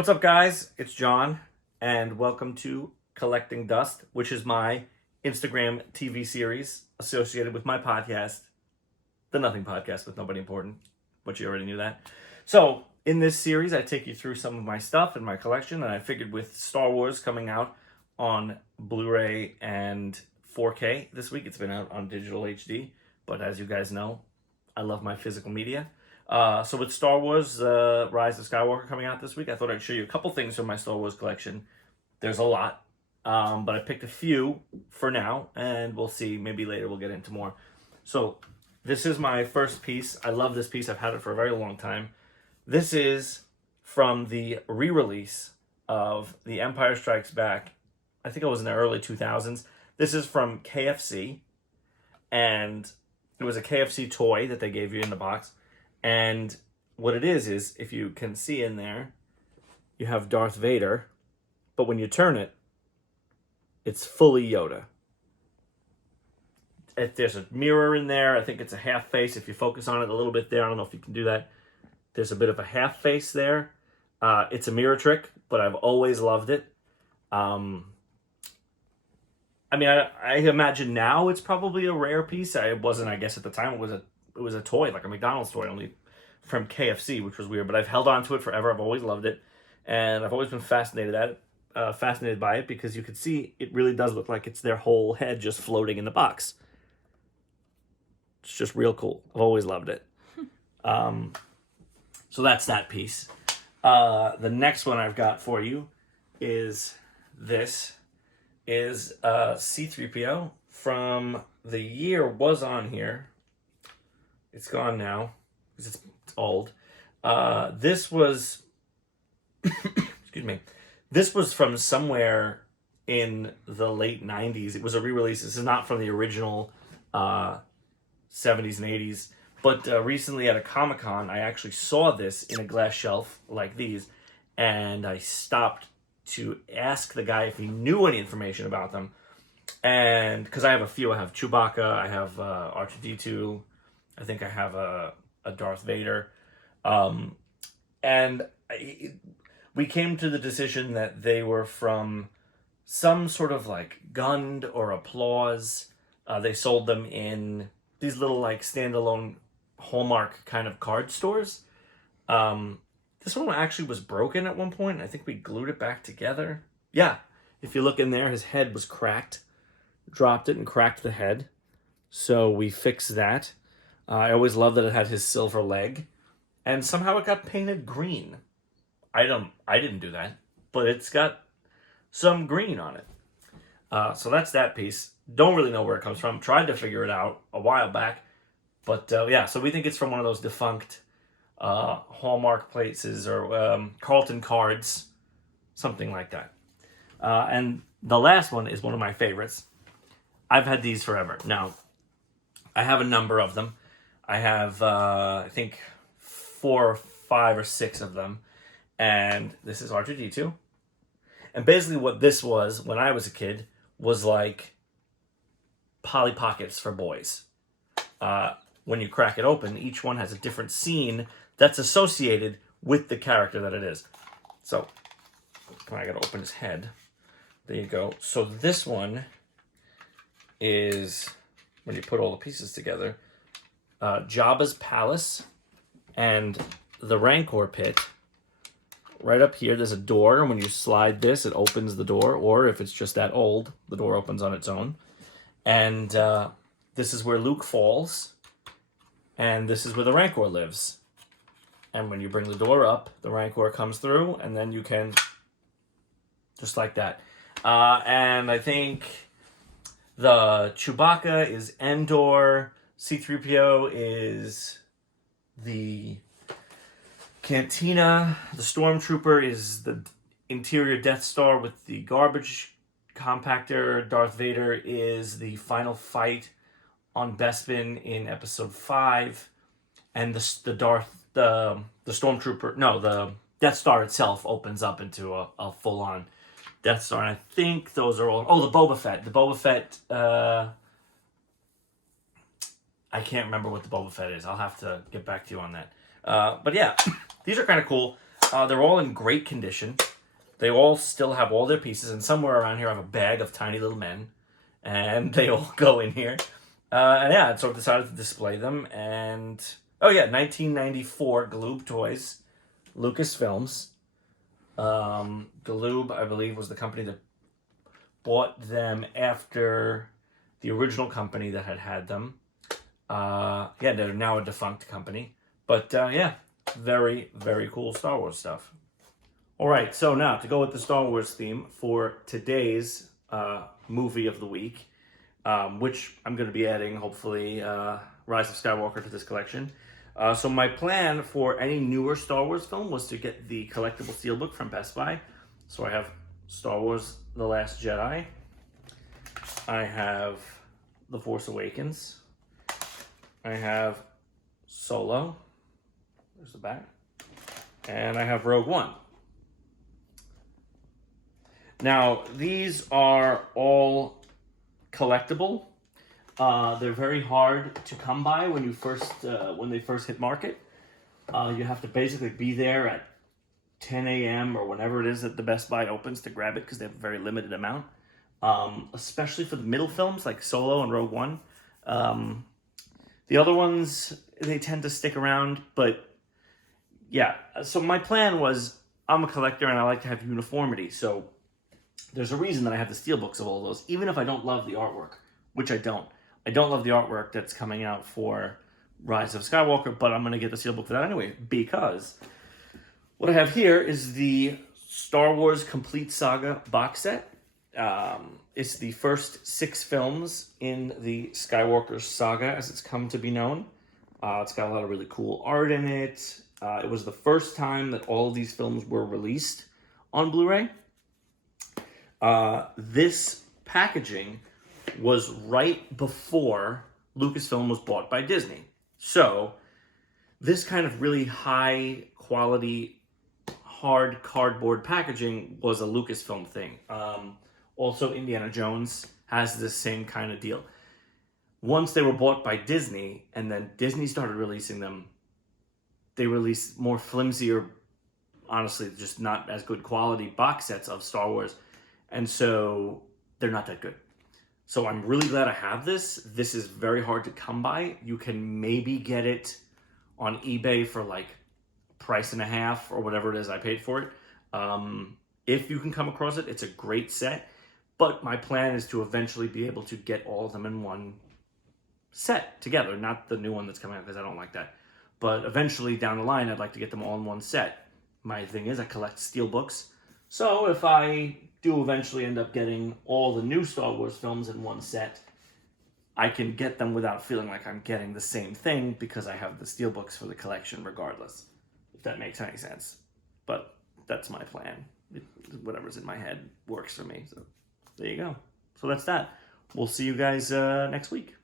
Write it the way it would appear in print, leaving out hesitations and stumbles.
What's up, guys? It's John, and welcome to Collecting Dust, which is my Instagram TV series associated with my podcast, The Nothing Podcast with Nobody Important, but you already knew that. So, in this series, I take you through some of my stuff in my collection, and I figured with Star Wars coming out on Blu-ray and 4K this week, it's been out on digital HD, but as you guys know, I love my physical media. So with Star Wars Rise of Skywalker coming out this week, I thought I'd show you a couple things from my Star Wars collection. There's a lot, but I picked a few for now, and we'll see. Maybe later we'll get into more. So this is my first piece. I love this piece. I've had it for a very long time. This is from the re-release of The Empire Strikes Back. I think it was in the early 2000s. This is from KFC, and it was a KFC toy that they gave you in the box. And what it is, if you can see in there, you have Darth Vader, but when you turn it, it's fully Yoda. There's a mirror in there. I think it's a half face. If you focus on it a little bit there, I don't know if you can do that. There's a bit of a half face there. It's a mirror trick, but I've always loved it. I imagine now it's probably a rare piece. It wasn't, I guess, at the time. It was a toy, like a McDonald's toy, only from KFC, which was weird. But I've held on to it forever. I've always loved it, and I've always been fascinated by it because you can see it really does look like it's their whole head just floating in the box. It's just real cool. I've always loved it. So that's that piece. The next one I've got for you is this. Is C-3PO from the year was on here. It's gone now because it's old. This was, excuse me, this was from somewhere in the late 90s. It was a re-release. This is not from the original 70s and 80s. But recently at a Comic-Con, I actually saw this in a glass shelf like these, and I stopped to ask the guy if he knew any information about them. And because I have a few, I have Chewbacca, I have R2-D2, I think I have a Darth Vader. We came to the decision that they were from some sort of like Gund or Applause. They sold them in these little like standalone Hallmark kind of card stores. This one actually was broken at one point. I think we glued it back together. Yeah, if you look in there, his head was cracked. Dropped it and cracked the head. So we fixed that. I always loved that it had his silver leg. And somehow it got painted green. I didn't do that. But it's got some green on it. So that's that piece. Don't really know where it comes from. Tried to figure it out a while back. But yeah, so we think it's from one of those defunct Hallmark places or Carlton Cards. Something like that. And the last one is one of my favorites. I've had these forever. Now, I have a number of them. I have, I think, 4 or 5 or 6 of them. And this is R2-D2. And basically what this was, when I was a kid, was like Polly Pockets for boys. When you crack it open, each one has a different scene that's associated with the character that it is. So, I gotta open his head. There you go. So this one is, when you put all the pieces together, Jabba's palace and the Rancor pit. Right up here, there's a door, and when you slide this, it opens the door, or if it's just that old, the door opens on its own. And this is where Luke falls, and this is where the Rancor lives. And when you bring the door up, the Rancor comes through, and then you can, just like that. And I think the Chewbacca is Endor. C-3PO is the Cantina. The Stormtrooper is the interior Death Star with the garbage compactor. Darth Vader is the final fight on Bespin in Episode 5. And the Stormtrooper, no, the Death Star itself opens up into a full-on Death Star. And I think those are all... Oh, the Boba Fett. The Boba Fett... I can't remember what the Boba Fett is. I'll have to get back to you on that. But yeah, these are kind of cool. They're all in great condition. They all still have all their pieces, and somewhere around here I have a bag of tiny little men, and they all go in here. And yeah, so I decided to display them. And oh yeah, 1994 Galoob Toys, Lucasfilms. Galoob, I believe, was the company that bought them after the original company that had them. Yeah, they're now a defunct company. But yeah, very, very cool Star Wars stuff. All right, so now to go with the Star Wars theme for today's movie of the week, which I'm going to be adding, hopefully, Rise of Skywalker to this collection. So my plan for any newer Star Wars film was to get the collectible steelbook from Best Buy. So I have Star Wars The Last Jedi. I have The Force Awakens. I have Solo. There's the back. And I have Rogue One. Now, these are all collectible. They're very hard to come by when they first hit market. You have to basically be there at 10 a.m. or whenever it is that the Best Buy opens to grab it because they have a very limited amount. Especially for the middle films like Solo and Rogue One. The other ones, they tend to stick around, but yeah. So my plan was, I'm a collector and I like to have uniformity. So there's a reason that I have the steelbooks of all those, even if I don't love the artwork, which I don't. I don't love the artwork that's coming out for Rise of Skywalker, but I'm going to get the steelbook for that anyway, because what I have here is the Star Wars Complete Saga box set. It's the first 6 films in the Skywalker saga, as it's come to be known. It's got a lot of really cool art in it. It was the first time that all of these films were released on Blu-ray. This packaging was right before Lucasfilm was bought by Disney. So this kind of really high quality, hard cardboard packaging was a Lucasfilm thing. Also, Indiana Jones has this same kind of deal. Once they were bought by Disney, and then Disney started releasing them, they released more flimsier, honestly, just not as good quality box sets of Star Wars. And so they're not that good. So I'm really glad I have this. This is very hard to come by. You can maybe get it on eBay for like price and a half or whatever it is I paid for it. If you can come across it, it's a great set. But my plan is to eventually be able to get all of them in one set together. Not the new one that's coming out because I don't like that. But eventually down the line, I'd like to get them all in one set. My thing is I collect steelbooks. So if I do eventually end up getting all the new Star Wars films in one set, I can get them without feeling like I'm getting the same thing because I have the steelbooks for the collection regardless, if that makes any sense. But that's my plan. Whatever's in my head works for me. So there you go. So that's that. We'll see you guys next week.